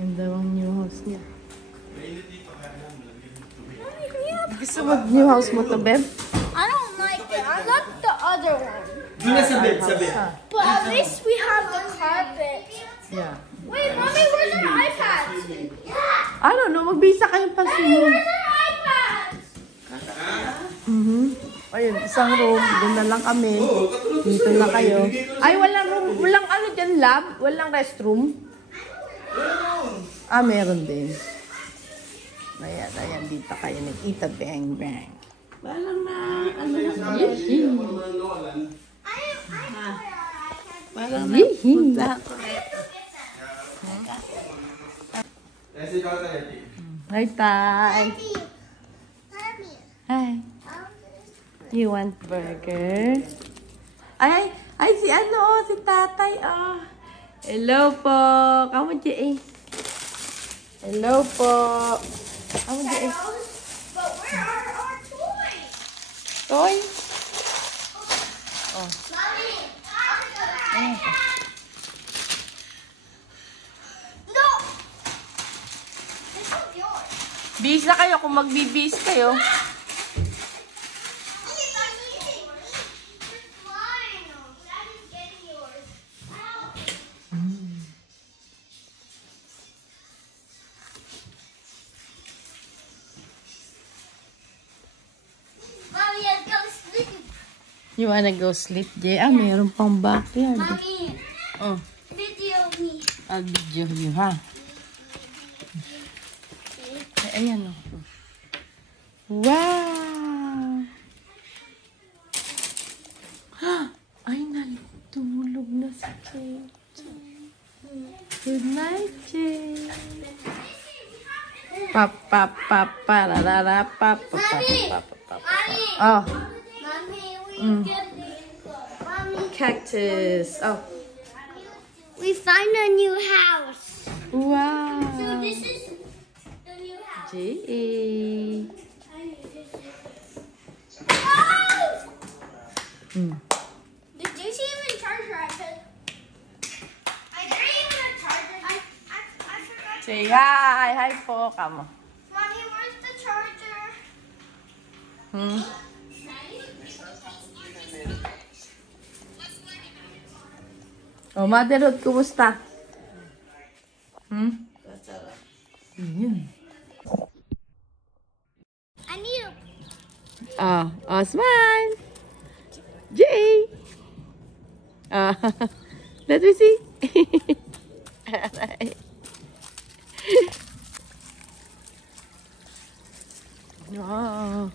Yan daw ang new house niya. Gusto mo new house mo to, Beb? I don't like it. I like the other one. Doon na sa bed, sa bed. But at least we have the carpet. Yeah. Wait, Mommy, where's our iPads? I don't know. Magbisa kayong Mommy, pansin. where's our iPads? Ayun, isang room. Doon na lang kami. Dito na kayo. Ay, walang room. Walang ano dyan, lab? Walang restroom? Ah, meron din. Ayan, dito kayo nag-ita bang bang. Walang na, ano na. Walang na. Hi, Tay. Hi. You want burger? Ay, si ano, si Tatay, oh. Hello po. Kamu dyan eh. Hello po. Kamu dyan eh. But where are our toys? Toy? Oh. Mommy, no! This is yours. Bis na kayo kung magbibis kayo. Mommy, let's go sleep. You wanna go sleep, Jay? Ah, meron pang backyard. Mommy, Oh, video me. I'll video you, ha? Ay, ayan, oh. Wow! Ay, natulog na si Jay. Good night, Jay. Oh, Mommy, Mommy, cactus. Oh, we find a new house. wow. So this is the new house. Jay. Oh! Did Daisy even charge her iPad? I didn't even charge it. I forgot. Say hi. Hi po, kamo. Mommy, where's the charger? Oh, Mother Ruth, kumusta? Ayan. I need a Smile. Jay. Let me see. Wow.